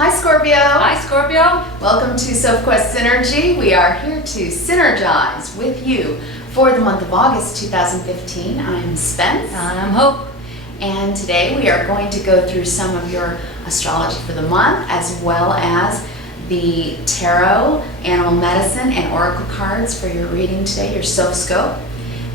Hi Scorpio! Hi Scorpio! Welcome to Sophquest Synergy. We are here to synergize with you for the month of August 2015. I'm Spence. I'm Hope. And today we are going to go through some of your astrology for the month, as well as the tarot, animal medicine, and oracle cards for your reading today, your Sophscope.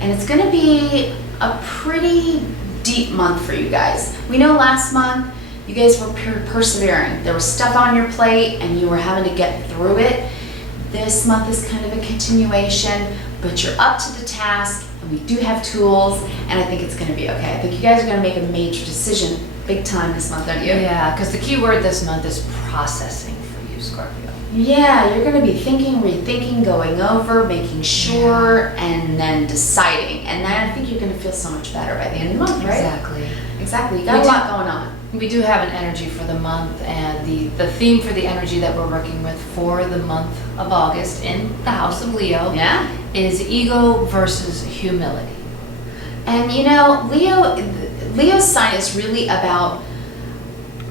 And it's going to be a pretty deep month for you guys. We know last month you guys were persevering. There was stuff on your plate and you were having to get through it. This month is kind of a continuation, but you're up to the task and we do have tools, and I think it's going to be okay. I think you guys are going to make a major decision big time this month, aren't you? Yeah, because the key word this month is processing for you, Scorpio. Yeah, you're going to be thinking, rethinking, going over, making sure, and then deciding. And then I think you're going to feel so much better by the end of the month, right? Exactly. You got a lot going on. We do have an energy for the month, and the theme for the energy that we're working with for the month of August in the house of Leo is ego versus humility. And you know, Leo's sign is really about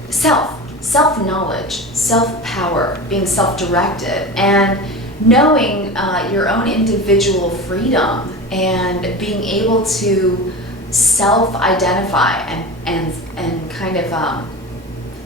self-knowledge, self-power, being self-directed, and knowing your own individual freedom and being able to self-identify and kind of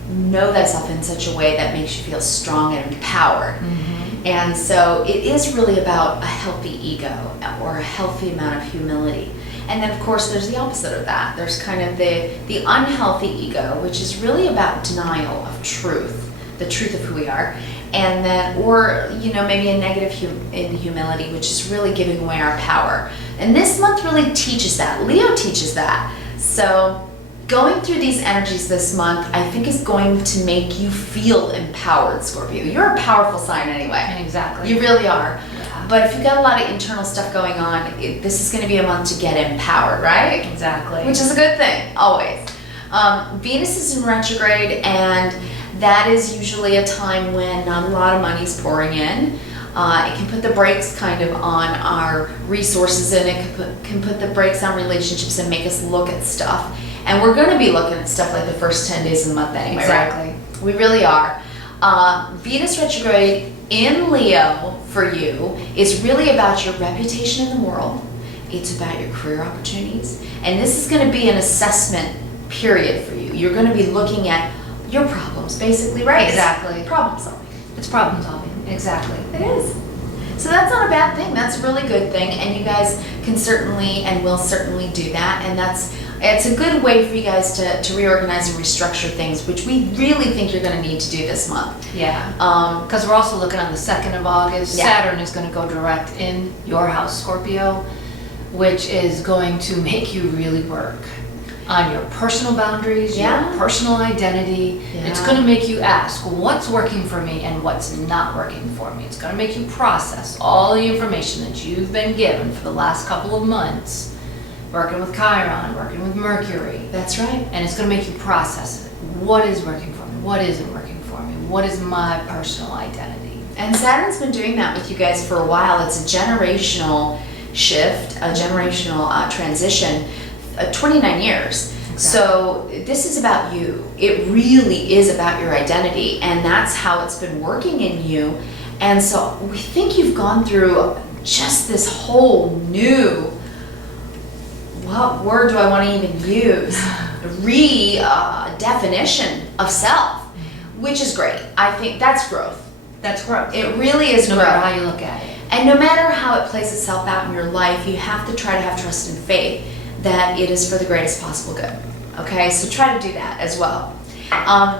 know thyself in such a way that makes you feel strong and empowered. Mm-hmm. And so it is really about a healthy ego or a healthy amount of humility. And then of course there's the opposite of that. There's kind of the unhealthy ego, which is really about denial of truth, the truth of who we are. And then, or you know, maybe a negative in humility, which is really giving away our power. And this month really teaches that. Leo teaches that. So going through these energies this month, I think is going to make you feel empowered, Scorpio. You're a powerful sign anyway. Exactly. You really are. Yeah. But if you've got a lot of internal stuff going on, this is going to be a month to get empowered, right? Exactly. Which is a good thing, always. Venus is in retrograde, and that is usually a time when not a lot of money's pouring in. It can put the brakes kind of on our resources, and it can put the brakes on relationships and make us look at stuff. And we're going to be looking at stuff like the first 10 days of the month anyway, exactly. Right? We really are. Venus retrograde in Leo for you is really about your reputation in the world. It's about your career opportunities. And this is going to be an assessment period for you. You're going to be looking at your problems, basically, right? Exactly. Problem solving. It's problem solving. Exactly. It is. So that's not a bad thing. That's a really good thing, and you guys can certainly and will certainly do that. And it's a good way for you guys to reorganize and restructure things, which we really think you're going to need to do this month. Yeah. Because we're also looking on the 2nd of August. Yeah. Saturn is going to go direct in your house, Scorpio, which is going to make you really work on your personal boundaries, your personal identity. Yeah. It's going to make you ask what's working for me and what's not working for me. It's going to make you process all the information that you've been given for the last couple of months, working with Chiron, working with Mercury. That's right. And it's going to make you process it. What is working for me? What isn't working for me? What is my personal identity? And Saturn's been doing that with you guys for a while. It's a generational shift, a generational transition. 29 years. Exactly. So this is about you. It really is about your identity, and that's how it's been working in you. And so we think you've gone through just this whole new, what word do I want to even use, definition of self, which is great. I think that's growth. That's growth. It really is growth. No matter how you look at it. And no matter how it plays itself out in your life, you have to try to have trust and faith that it is for the greatest possible good. Okay, so try to do that as well.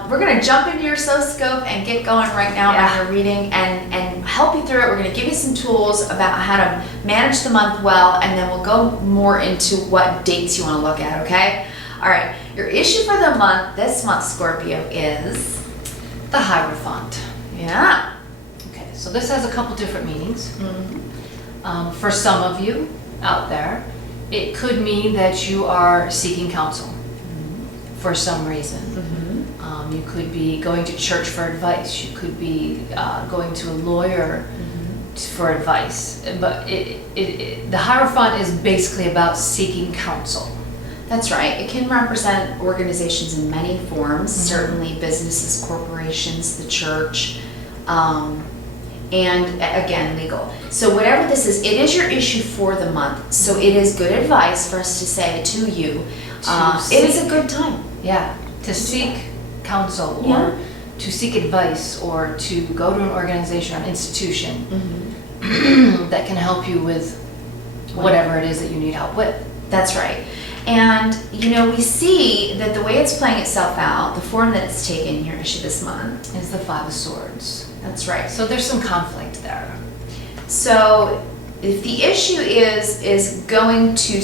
We're going to jump into your Sophscope and get going right now on your reading and help you through it. We're going to give you some tools about how to manage the month well, and then we'll go more into what dates you want to look at, okay? All right, your issue for the month, this month, Scorpio, is the Hierophant. Yeah. Okay, so this has a couple different meanings. Mm-hmm. For some of you out there, it could mean that you are seeking counsel for some reason. Mm-hmm. You could be going to church for advice. You could be going to a lawyer for advice. But the Hierophant is basically about seeking counsel. That's right. It can represent organizations in many forms, certainly businesses, corporations, the church, and again, legal. So whatever this is, it is your issue for the month. So it is good advice for us to say to you, it is a good time. Yeah, to seek counsel Yeah. or to seek advice or to go to an organization or an institution that can help you with whatever it is that you need help with. That's right. And, you know, we see that the way it's playing itself out, the form that it's taken in your issue this month. Is the Five of Swords. That's right. So there's some conflict there. So if the issue is going to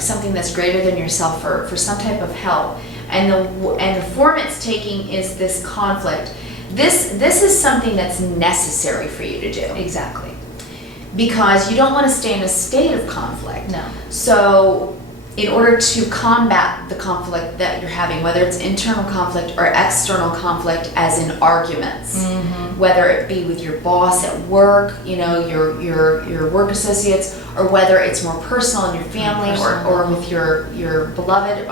something that's greater than yourself for some type of help, and the form it's taking is this conflict, this is something that's necessary for you to do. Exactly. Because you don't want to stay in a state of conflict. No. So in order to combat the conflict that you're having, whether it's internal conflict or external conflict as in arguments, whether it be with your boss at work, you know, your work associates, or whether it's more personal in your family or with your beloved,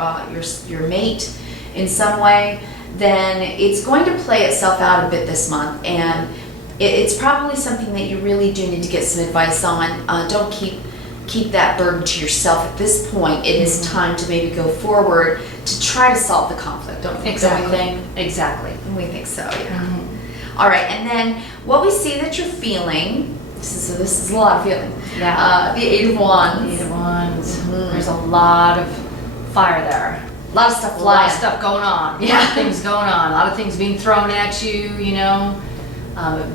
your mate in some way, then it's going to play itself out a bit this month. And it's probably something that you really do need to get some advice on. Don't keep that burden to yourself at this point. It is time to maybe go forward to try to solve the conflict. Don't we think? Exactly. We think so, yeah. All right, and then what we see that you're feeling, this is a lot of feeling. Yeah. The Eight of Wands. Eight of Wands. There's a lot of fire there. A lot of stuff A flying. lot of stuff going on. A lot of things going on. A lot of things being thrown at you, you know.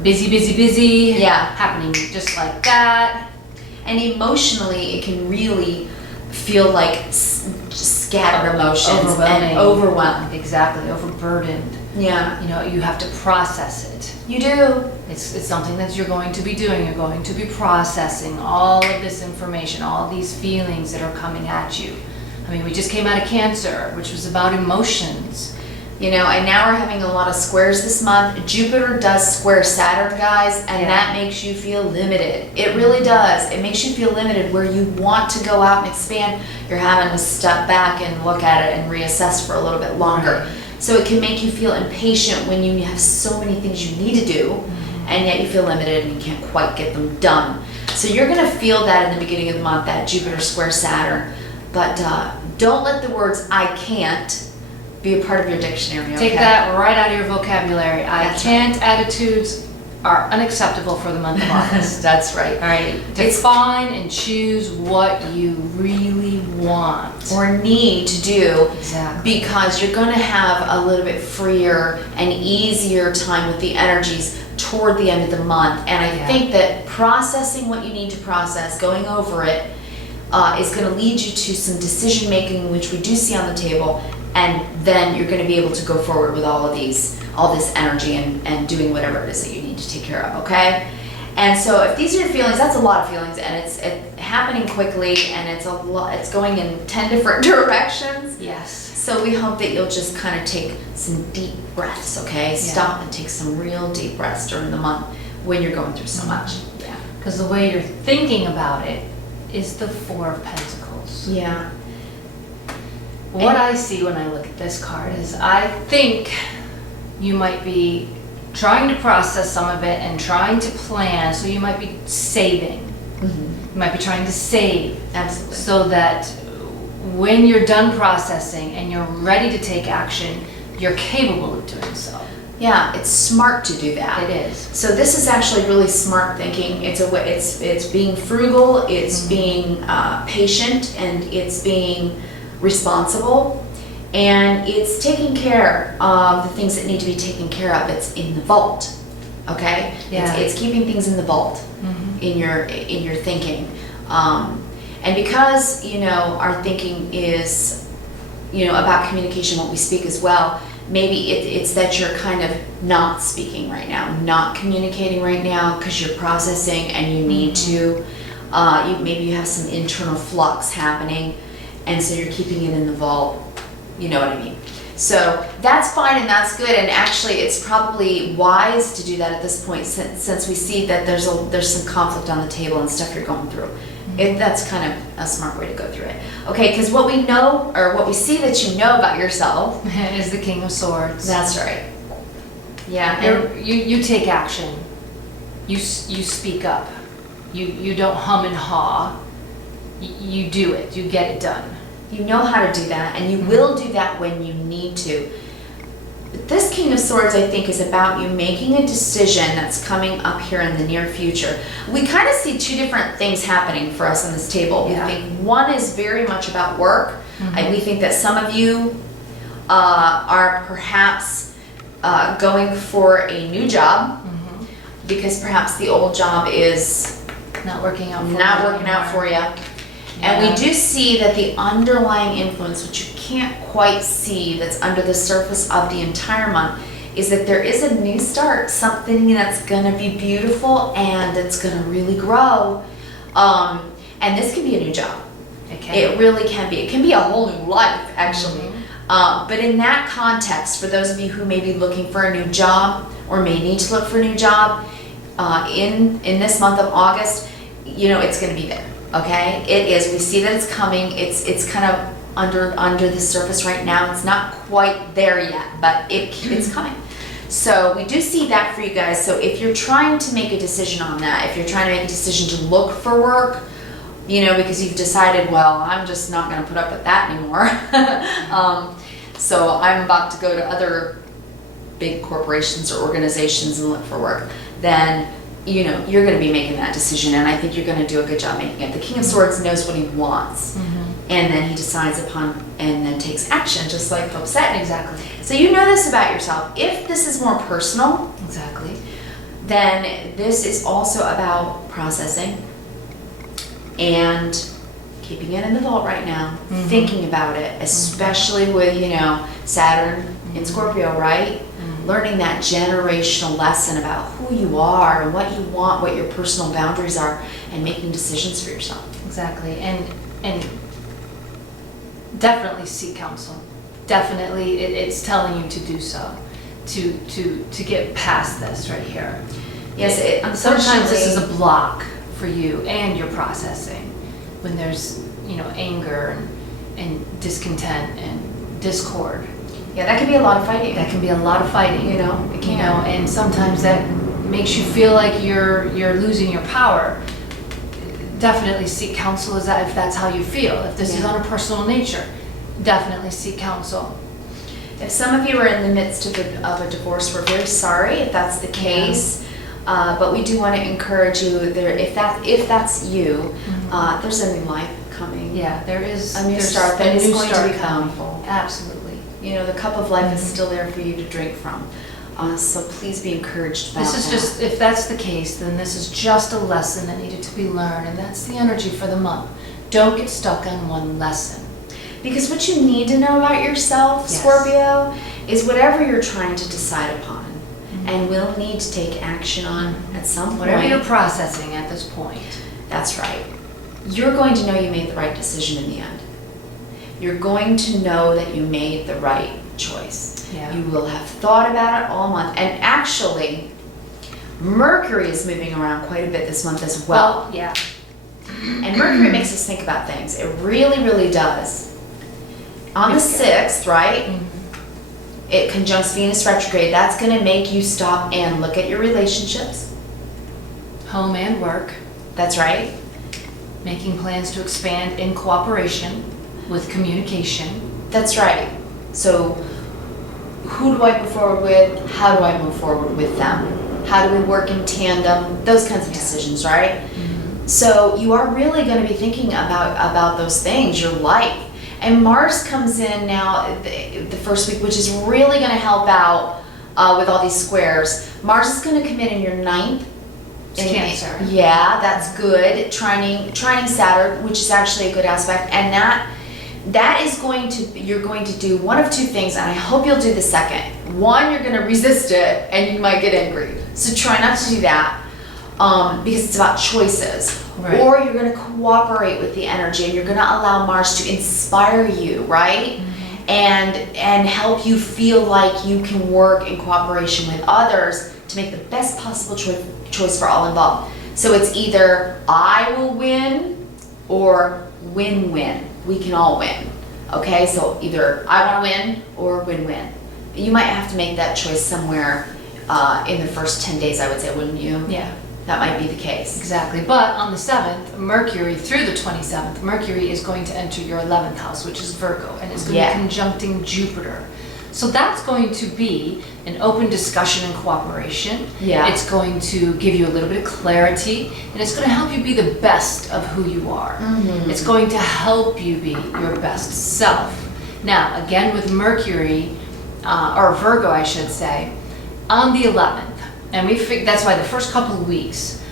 Busy. Yeah. Happening just like that. And emotionally, it can really feel like scattered emotions Overwhelming. and overwhelmed. Exactly. Overburdened. Yeah. You know, you have to process it. You do. It's something that you're going to be doing. You're going to be processing all of this information, all these feelings that are coming at you. I mean, we just came out of Cancer, which was about emotions. You know, and now we're having a lot of squares this month. Jupiter does square Saturn, guys, and that makes you feel limited. It really does. It makes you feel limited where you want to go out and expand. You're having to step back and look at it and reassess for a little bit longer. So it can make you feel impatient when you have so many things you need to do, and yet you feel limited and you can't quite get them done. So you're going to feel that in the beginning of the month, that Jupiter square Saturn. But don't let the words "I can't" be a part of your dictionary, okay? Take that right out of your vocabulary. I can't attitudes are unacceptable for the month of August. That's right. All right. Define and choose what you really want. Or need to do. Exactly. Because you're going to have a little bit freer and easier time with the energies toward the end of the month. And I think that processing what you need to process, going over it, is going to lead you to some decision making, which we do see on the table. And then you're going to be able to go forward with all this energy and doing whatever it is that you need to take care of, okay? And so if these are your feelings, that's a lot of feelings, and it's happening quickly, and it's going in 10 different directions. Yes. So we hope that you'll just kind of take some deep breaths, okay? Stop and take some real deep breaths during the month when you're going through so much. Yeah. Because the way you're thinking about it is the Four of Pentacles. Yeah. What I see when I look at this card is I think you might be trying to process some of it and trying to plan, so you might be saving. You might be trying to save. Absolutely. So that when you're done processing and you're ready to take action, you're capable of doing so. Yeah, it's smart to do that. It is. So this is actually really smart thinking. It's being frugal, it's being patient, and it's being responsible, and it's taking care of the things that need to be taken care of. It's in the vault, okay? Yeah. It's keeping things in the vault in your thinking, and because our thinking is about communication, what we speak as well. Maybe it's that you're kind of not speaking right now, not communicating right now because you're processing and you need to. Maybe you have some internal flux happening, and so you're keeping it in the vault. You know what I mean? So that's fine and that's good, and actually it's probably wise to do that at this point since we see that there's some conflict on the table and stuff you're going through. That's kind of a smart way to go through it. Okay, because what we know, or what we see that you know about yourself is the King of Swords. That's right. Yeah. And You take action. You speak up. You don't hum and haw. You do it. You get it done. you know how to do that, and you will do that when you need to. But this King of Swords, I think, is about you making a decision that's coming up here in the near future. We kind of see two different things happening for us on this table. Yeah. We think one is very much about work. Mm-hmm. We think that some of you are perhaps going for a new job because perhaps the old job is not working out for you. And we do see that the underlying influence, which you can't quite see, that's under the surface of the entire month, is that there is a new start, something that's going to be beautiful and it's going to really grow. And this can be a new job. It really can be. It can be a whole new life, actually. But in that context, for those of you who may be looking for a new job or may need to look for a new job, in this month of August, you know, it's going to be there. Okay, it is. We see that it's coming. It's kind of under the surface right now. It's not quite there yet, but it's coming. So we do see that for you guys. So if you're trying to make a decision on that, if you're trying to make a decision to look for work, you know, because you've decided, well, I'm just not going to put up with that anymore. So I'm about to go to other big corporations or organizations and look for work, then you know, you're going to be making that decision, and I think you're going to do a good job making it. The King of Swords knows what he wants, and then he decides upon and then takes action, just like Hope said. Exactly. So you know this about yourself. If this is more personal, Exactly. then this is also about processing and keeping it in the vault right now, thinking about it, especially with, you know, Saturn in Scorpio, right? Learning that generational lesson about who you are and what you want, what your personal boundaries are, and making decisions for yourself. Exactly. And definitely seek counsel. Definitely, it's telling you to do so, to get past this right here. Yes, Sometimes this is a block for you and your processing when there's, you know, anger and discontent and discord. Yeah, that can be a lot of fighting. That can be a lot of fighting, you know. It can. You know, and sometimes that makes you feel like you're losing your power. Definitely seek counsel if that's how you feel. If this is on a personal nature, definitely seek counsel. If some of you are in the midst of a divorce, we're very sorry if that's the case. But we do want to encourage you there. If that's you, there's a new life coming. Yeah, there is a new start that is going to be powerful. Absolutely. You know, the cup of life is still there for you to drink from. So please be encouraged about that. This is just, if that's the case, then this is just a lesson that needed to be learned, and that's the energy for the month. Don't get stuck on one lesson. Because what you need to know about yourself, Scorpio, is whatever you're trying to decide upon and will need to take action on at some point. Whatever you're processing at this point. That's right. You're going to know you made the right decision in the end. You're going to know that you made the right choice. Yeah. You will have thought about it all month. And actually, Mercury is moving around quite a bit this month as well. Yeah. And Mercury makes us think about things. It really, really does. On the 6th, right? It conjuncts Venus retrograde. That's going to make you stop and look at your relationships. Home and work. That's right. Making plans to expand in cooperation with communication. That's right. So who do I move forward with? How do I move forward with them? How do we work in tandem? Those kinds of decisions, right? So you are really going to be thinking about those things, your life. And Mars comes in now the first week, which is really going to help out with all these squares. Mars is going to come in your 9th. Cancer. Yeah, that's good. Trining Saturn, which is actually a good aspect. And that is you're going to do one of two things, and I hope you'll do the second. One, you're going to resist it, and you might get angry. So try not to do that, because it's about choices. Right. Or you're going to cooperate with the energy, and you're going to allow Mars to inspire you, right? And help you feel like you can work in cooperation with others to make the best possible choice for all involved. So it's either I will win or win-win. We can all win. Okay, so either I want to win or win-win. You might have to make that choice somewhere in the first 10 days, I would say, wouldn't you? Yeah. That might be the case. Exactly. But on the 7th, Mercury, through the 27th, Mercury is going to enter your 11th house, which is Virgo, and it's going to be conjuncting Jupiter. So that's going to be an open discussion and cooperation. Yeah. It's going to give you a little bit of clarity, and it's going to help you be the best of who you are. Mm-hmm. It's going to help you be your best self. Now, again, with Mercury, or Virgo, I should say, on the 11th, and that's why the first couple of weeks,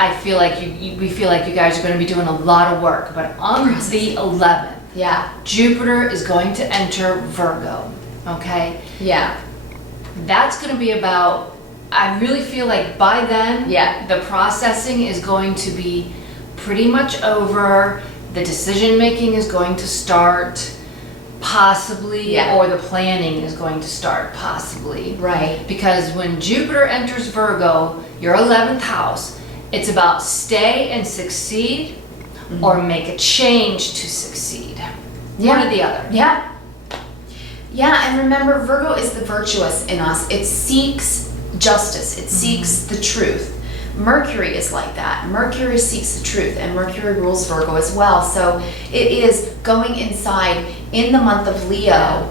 I feel like we feel like you guys are going to be doing a lot of work. But on the 11th, Jupiter is going to enter Virgo. Okay? Yeah. That's going to be about, I really feel like by then, the processing is going to be pretty much over. The decision making is going to start, possibly, or the planning is going to start, possibly. Right. Because when Jupiter enters Virgo, your 11th house, it's about stay and succeed, or make a change to succeed. One or the other. Yeah. Yeah, and remember, Virgo is the virtuous in us. It seeks justice. It seeks the truth. Mercury is like that. Mercury seeks the truth, and Mercury rules Virgo as well. So it is going inside in the month of Leo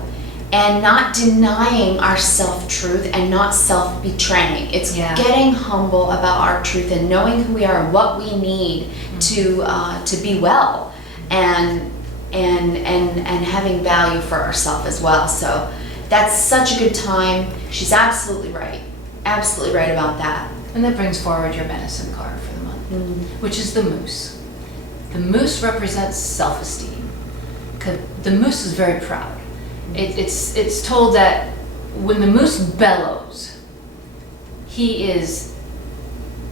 and not denying our self-truth and not self-betraying. It's getting humble about our truth and knowing who we are and what we need to be well and having value for ourselves as well. So that's such a good time. She's absolutely right about that. And that brings forward your medicine card for the month, which is the moose. The moose represents self-esteem. The moose is very proud. It's told that when the moose bellows, he is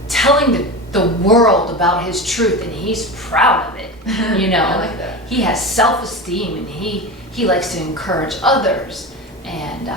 telling the world about his truth, and he's proud of it. You know, I like that. He has self-esteem, and he likes to encourage others, and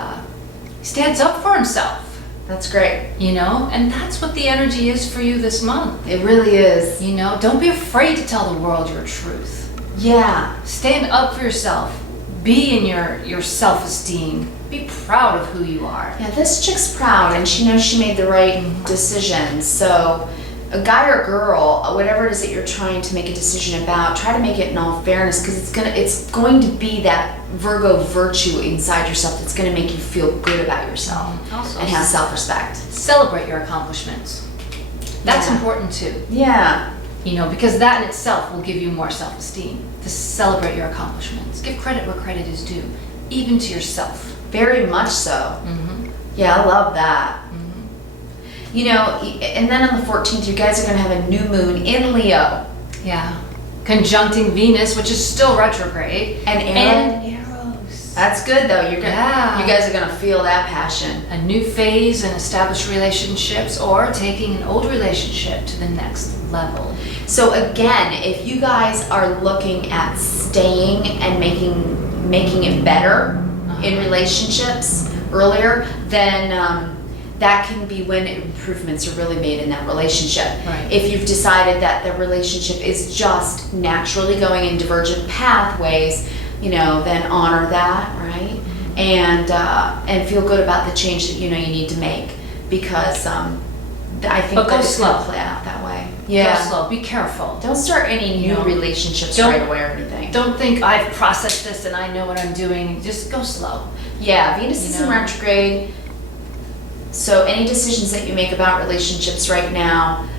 stands up for himself. That's great. You know, and that's what the energy is for you this month. It really is. You know, don't be afraid to tell the world your truth. Yeah. Stand up for yourself. Be in your self-esteem. Be proud of who you are. Yeah, this chick's proud, and she knows she made the right decision. So a guy or girl, whatever it is that you're trying to make a decision about, try to make it in all fairness, because it's going to be that Virgo virtue inside yourself that's going to make you feel good about yourself and have self-respect. Celebrate your accomplishments. That's important too. Yeah. You know, because that in itself will give you more self-esteem. To celebrate your accomplishments. Give credit where credit is due, even to yourself. Very much so. Yeah, I love that. You know, and then on the 14th, you guys are going to have a new moon in Leo. Yeah. Conjuncting Venus, which is still retrograde. And Eros. That's good, though. You guys are going to feel that passion. A new phase in established relationships, or taking an old relationship to the next level. So again, if you guys are looking at staying and making it better in relationships earlier, then that can be when improvements are really made in that relationship. Right. If you've decided that the relationship is just naturally going in divergent pathways, you know, then honor that, right? And feel good about the change that you know you need to make, because I think that it's going to play out that way. Go slow. Be careful. Don't start any new relationships right away or anything. Don't think I've processed this and I know what I'm doing. Just go slow. Yeah, Venus is in retrograde. So any decisions that you make about relationships right now,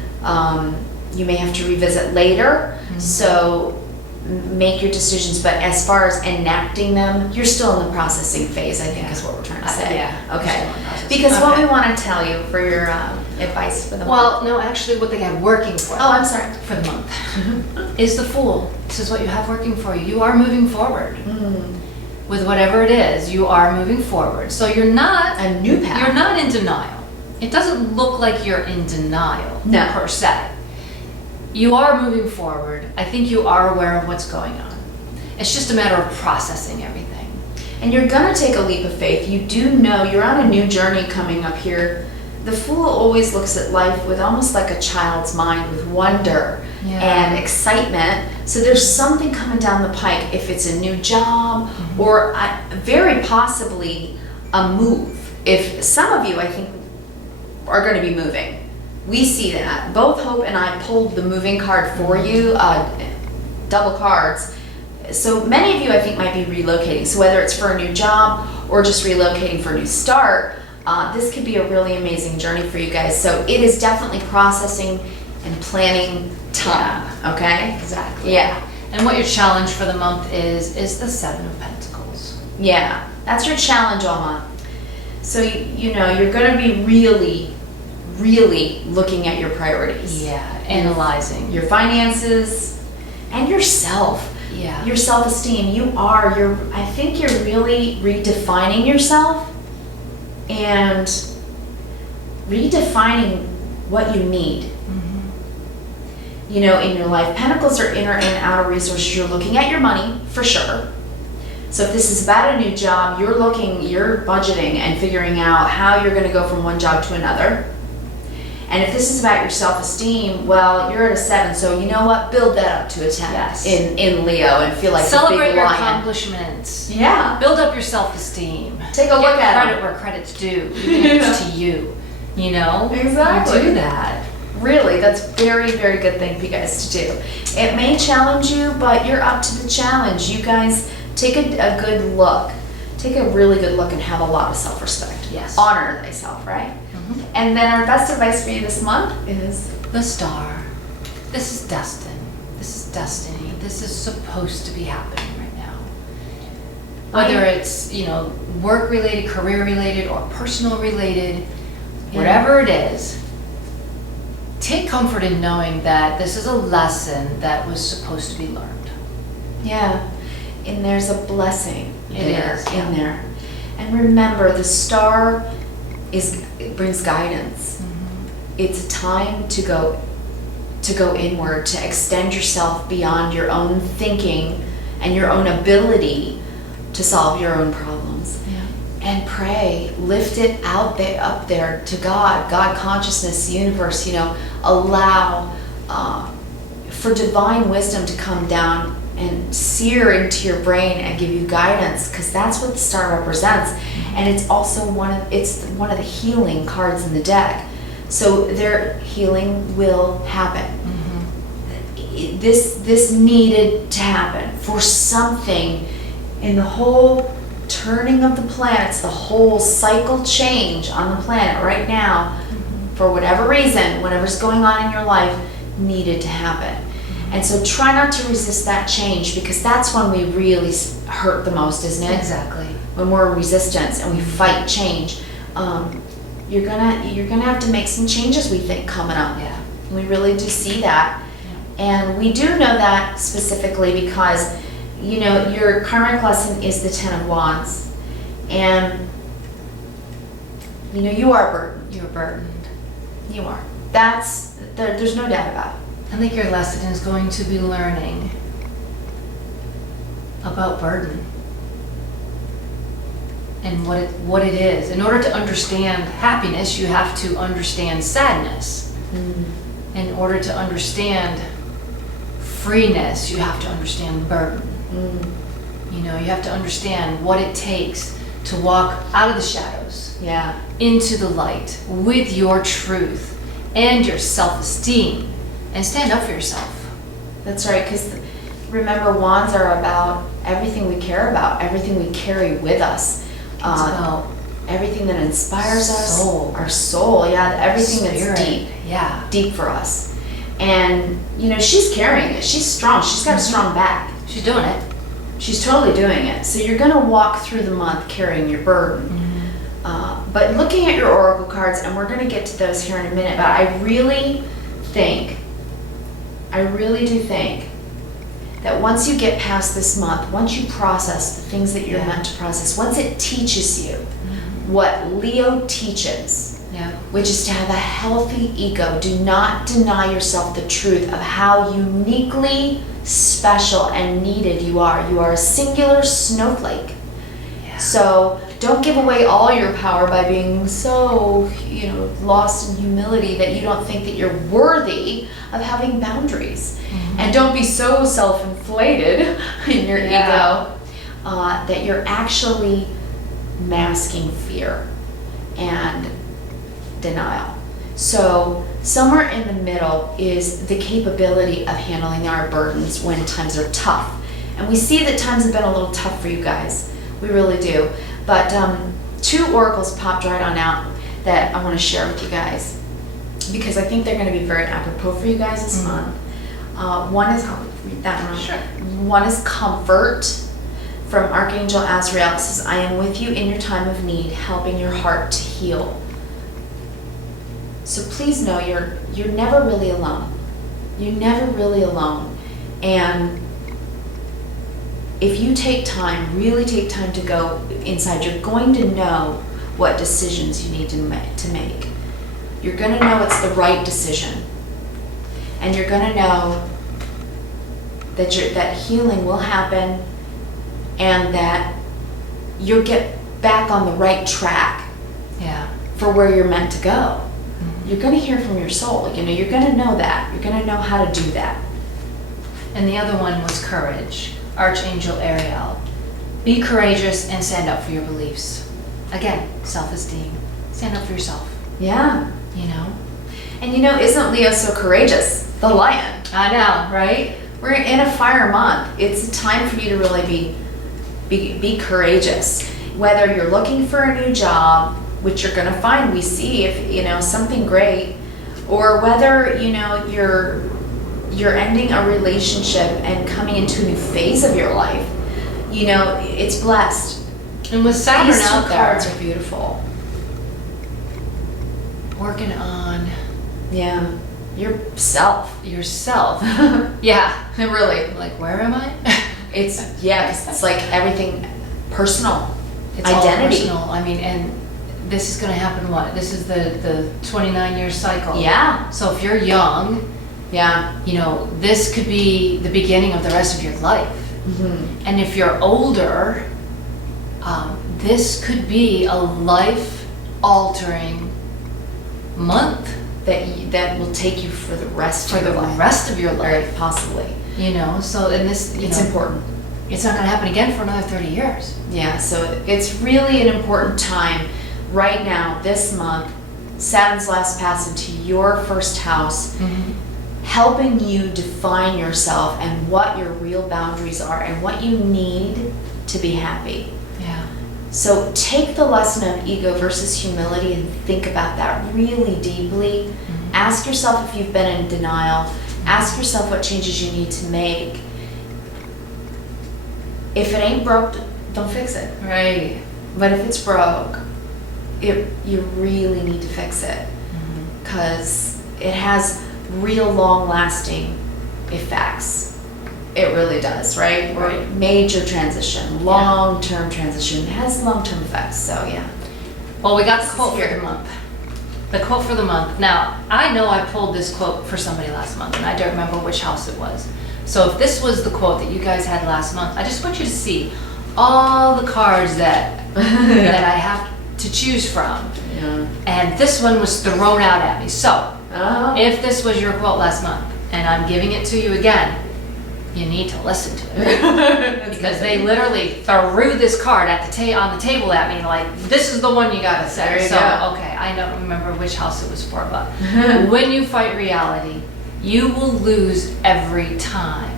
you may have to revisit later. So make your decisions, but as far as enacting them, you're still in the processing phase, I think is what we're trying to say. Okay. Because what we want to tell you for your advice for the month. Well, no, actually what they have working for Oh, I'm sorry. for the month is the Fool. This is what you have working for you. You are moving forward. With whatever it is, you are moving forward. So you're not A new path. You're not in denial. It doesn't look like you're in denial per se. You are moving forward. I think you are aware of what's going on. It's just a matter of processing everything. And you're gonna take a leap of faith. You do know you're on a new journey coming up here. The Fool always looks at life with almost like a child's mind, with wonder and excitement, So there's something coming down the pike, if it's a new job or very possibly a move. If some of you, I think, are going to be moving. We see that. Both Hope and I pulled the moving card for you, double cards. So many of you, I think, might be relocating. So whether it's for a new job or just relocating for a new start, this could be a really amazing journey for you guys. So it is definitely processing and planning time, okay? Exactly. Yeah. And what your challenge for the month is the Seven of Pentacles. Yeah, that's your challenge all month. So, you know, you're going to be really, really looking at your priorities. Yeah, analyzing. Your finances and yourself. Yeah. Your self-esteem. I think you're really redefining yourself and redefining what you need. You know, in your life. Pentacles are inner and outer resources. You're looking at your money, for sure. So if this is about a new job, you're budgeting and figuring out how you're going to go from one job to another. And if this is about your self-esteem, well, you're at a 7, so you know what? Build that up to a 10 in Leo and feel like celebrate the big your lion. Accomplishments. Yeah. Build up your self-esteem. Take a look at credit where credit's due, even if it's to you. You know? Exactly. You do that. Really, that's very, very good thing for you guys to do. It may challenge you, but you're up to the challenge. You guys take a good look. Take a really good look and have a lot of self-respect. Yes. Honor thyself, right? And then our best advice for you this month is the Star. This is destined. This is destiny. This is supposed to be happening right now. Whether it's, you know, work related, career related, or personal related, whatever it is, take comfort in knowing that this is a lesson that was supposed to be learned. Yeah. And there's a blessing in there. And remember, the Star it brings guidance. It's a time to go inward, to extend yourself beyond your own thinking and your own ability to solve your own problems. Yeah. And pray, lift it up there to God consciousness, universe, you know, allow for divine wisdom to come down and sear into your brain and give you guidance, because that's what the Star represents. And it's also one of the healing cards in the deck. So their healing will happen. This needed to happen for something in the whole turning of the planets, the whole cycle change on the planet right now, for whatever reason, whatever's going on in your life, needed to happen. And so try not to resist that change, because that's when we really hurt the most, isn't it? Exactly. When we're in resistance and we fight change, you're gonna have to make some changes, we think, coming up. Yeah. We really do see that. Yeah. And we do know that specifically because, you know, your karmic lesson is the 10 of Wands. And, you know, you are burdened. You're burdened. You are. There's no doubt about it. I think your lesson is going to be learning about burden and what it is. In order to understand happiness, you have to understand sadness. In order to understand freeness, you have to understand burden. You know, you have to understand what it takes to walk out of the shadows, into the light with your truth and your self-esteem, and stand up for yourself. That's right, because remember, wands are about everything we care about, everything we carry with us. It's about everything that inspires soul. us, our soul, everything Spirit. that's deep for us. And, you know, she's carrying it. She's strong. She's got a strong back. She's doing it. She's totally doing it. So you're going to walk through the month carrying your burden. But looking at your oracle cards, and we're going to get to those here in a minute, but I really do think that once you get past this month, once you process the things that you're meant to process, once it teaches you what Leo teaches, which is to have a healthy ego. Do not deny yourself the truth of how uniquely special and needed you are. You are a singular snowflake. So Don't give away all your power by being so, lost in humility that you don't think that you're worthy of having boundaries. And don't be so self-inflated in your ego that you're actually masking fear and denial. So somewhere in the middle is the capability of handling our burdens when times are tough. And we see that times have been a little tough for you guys. We really do. But 2 oracles popped right on out that I want to share with you guys, because I think they're going to be very apropos for you guys this month. One is, I'll read that one. Sure. One is comfort from Archangel Azrael. It says, I am with you in your time of need, helping your heart to heal. So please know you're never really alone. You're never really alone. And if you really take time to go inside, you're going to know what decisions you need to make. You're going to know it's the right decision. And you're going to know that that healing will happen and that you'll get back on the right track for where you're meant to go. You're going to hear from your soul. You're going to know that. You're going to know how to do that. And the other one was courage. Archangel Ariel. Be courageous and stand up for your beliefs. Again, self-esteem. Stand up for yourself. Yeah. And isn't Leo so courageous? The lion. I know, right? We're in a fire month. It's a time for you to really be courageous. Whether you're looking for a new job, which you're going to find, we see if, something great, or whether, you're ending a relationship and coming into a new phase of your life, it's blessed. And with Saturn These 2 out there, cards are beautiful. working on yourself. Yeah. Really. Like, where am I? It's, 'cause it's like everything personal. It's identity. all personal. And this is going to happen This is the 29-year cycle. Yeah. So if you're young, this could be the beginning of the rest of your life. And if you're older, this could be a life-altering month That will take you for the rest of your life. Possibly. So in this, It's important. It's not going to happen again for another 30 years. Yeah, so it's really an important time right now, this month. Saturn's last pass into your first house, helping you define yourself and what your real boundaries are and what you need to be happy. Yeah. So take the lesson of ego versus humility and think about that really deeply. Ask yourself if you've been in denial. Ask yourself what changes you need to make. If it ain't broke, don't fix it. Right. But if it's broke, you really need to fix it, because it has real long-lasting effects. It really does, right? Right. Major transition, long-term transition. It has long-term effects, so yeah. Well, we got the quote for the month. The quote for the month. Now, I know I pulled this quote for somebody last month, and I don't remember which house it was. So if this was the quote that you guys had last month, I just want you to see all the cards that that I have to choose from. Yeah. And this one was thrown out at me. So, if this was your quote last month, and I'm giving it to you again, you need to listen to it. Because they literally threw this card at on the table at me, like, this is the one you gotta say. There you So, go. okay, I don't remember which house it was for, but when you fight reality, you will lose every time.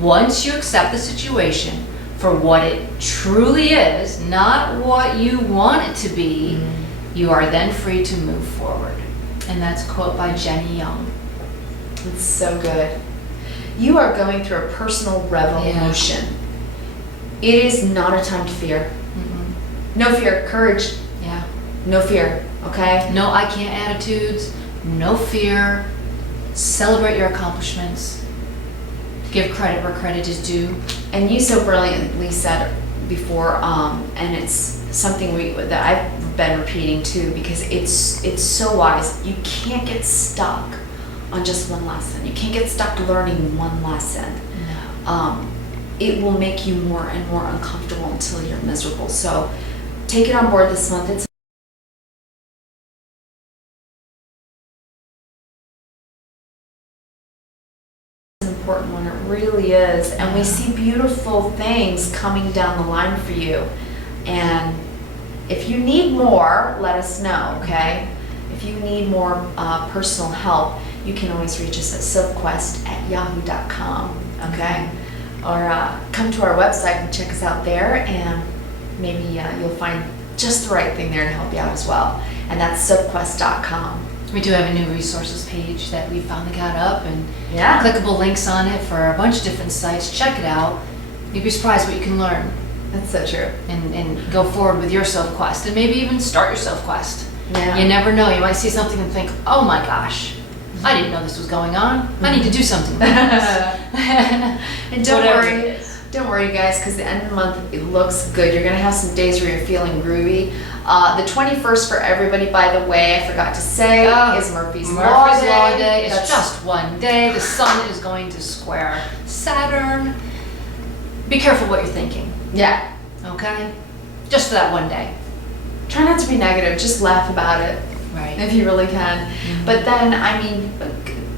Once you accept the situation for what it truly is, not what you want it to be, you are then free to move forward. And that's a quote by Jenny Young. It's so good. You are going through a personal revolution. It is not a time to fear. No fear, courage. Yeah. No fear, okay? No I can't attitudes, no fear. Celebrate your accomplishments. Give credit where credit is due. And you so brilliantly said before, and it's something that I've been repeating too, because it's so wise. You can't get stuck on just one lesson. You can't get stuck learning one lesson. No. It will make you more and more uncomfortable until you're miserable. So take it on board this month. It's an important one. It really is. And we see beautiful things coming down the line for you. And if you need more, let us know, okay? If you need more personal help, you can always reach us at sophquest@yahoo.com, okay? Or come to our website and check us out there, and maybe you'll find just the right thing there to help you out as well. And that's sophquest.com. We do have a new resources page that we finally got up, and Yeah. clickable links on it for a bunch of different sites. Check it out. You'd be surprised what you can learn, That's so true. and go forward with your Sophquest, and maybe even start your Sophquest. Yeah. You never know. You might see something and think, oh my gosh, I didn't know this was going on. I need to do something about this. And don't Whatever worry, it is. don't worry, guys, because the end of the month it looks good. You're gonna have some days where you're feeling groovy. The 21st for everybody, by the way, I forgot to say, is Murphy's Law Day. It's just one day. The sun is going to square Saturn. Be careful what you're thinking, Yeah. okay? Just for that one day. Try not to be negative. Just laugh about it Right. if you really can. But then, I mean,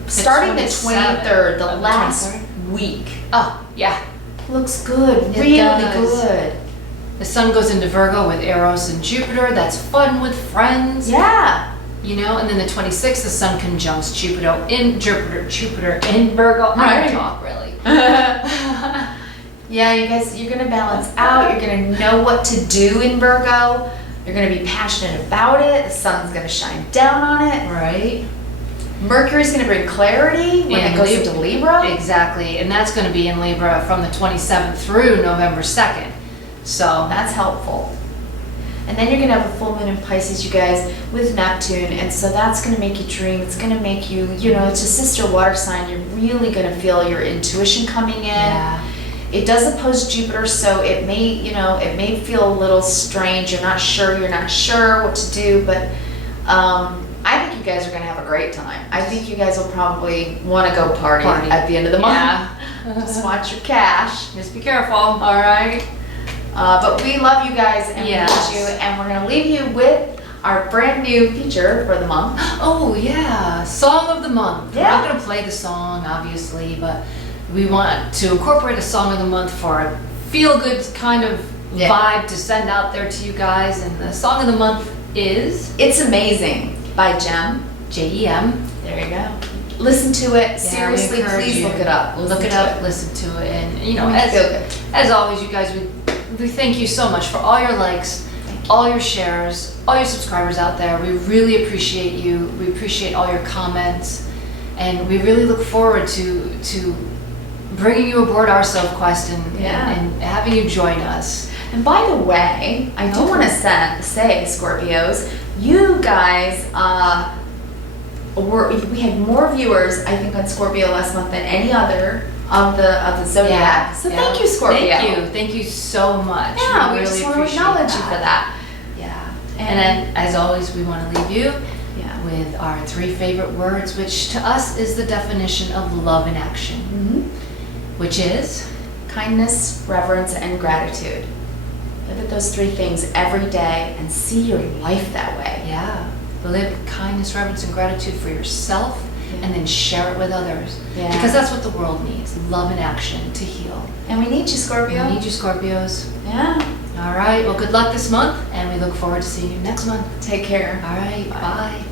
starting the 23rd, the 27th, last 23rd? week, Oh, yeah. looks good. It Really does. good. The sun goes into Virgo with Eros and Jupiter. That's fun with friends. Yeah. You know, and then the 26th, the sun conjuncts Jupiter in Virgo. I Right. don't talk really. Yeah, you guys, you're gonna balance out. You're gonna know what to do in Virgo. You're gonna be passionate about it. The sun's gonna shine down on it. Right. Mercury's gonna bring clarity when And it goes Lib- into Libra. Exactly, and that's going to be in Libra from the 27th through November 2nd. So That's helpful. And then you're gonna have a full moon in Pisces, you guys, with Neptune, and so that's gonna make you dream. It's gonna make you, you know, it's a sister water sign. You're really gonna feel your intuition coming in. yeah, It does oppose Jupiter, so it may, you know, it may feel a little strange. You're not sure what to do, but I think you guys are gonna have a great time. I think you guys will probably wanna go party at the end of the month. Yeah. Just watch your cash. Just be careful. All right. But we love you guys and Yes. we need you, and we're gonna leave you with our brand new feature for the month. Oh yeah, song of the month. Yeah. We're not going to play the song, obviously, but we want to incorporate a song of the month for a feel-good kind of Yeah. vibe to send out there to you guys. And the song of the month is It's Amazing by Jem. JEM. There you go. Listen to it. Yeah, Seriously, we encourage please you. look it up. Look it up, listen to it, and you know, Make you feel good. as always, you guys, we thank you so much for all your likes, all your shares, all your subscribers out there. We really appreciate you. We appreciate all your comments, and we really look forward to bringing you aboard our Sophquest and, Yeah. and having you join us. And by the way, I do Okay. want to say, Scorpios, you guys, we had more viewers, I think, on Scorpio last month than any other of the zodiac. So Yeah. thank you, Scorpio. Thank you so much. Yeah, we really just want to appreciate acknowledge you for that. Yeah, and then as always, we want to leave you Yeah. with our 3 favorite words, which to us is the definition of love in action, Mm-hmm. which is Kindness, reverence, and gratitude. Live at those 3 things every day and see your life that way. yeah, live kindness, reverence, and gratitude for yourself, and then share it with others. Yeah. Because that's what the world needs, love in action to heal. And we need you, Scorpio. We need you, Scorpios. Yeah. All right, well, good luck this month, and we look forward to seeing you next month. Take care. All right, Bye. bye.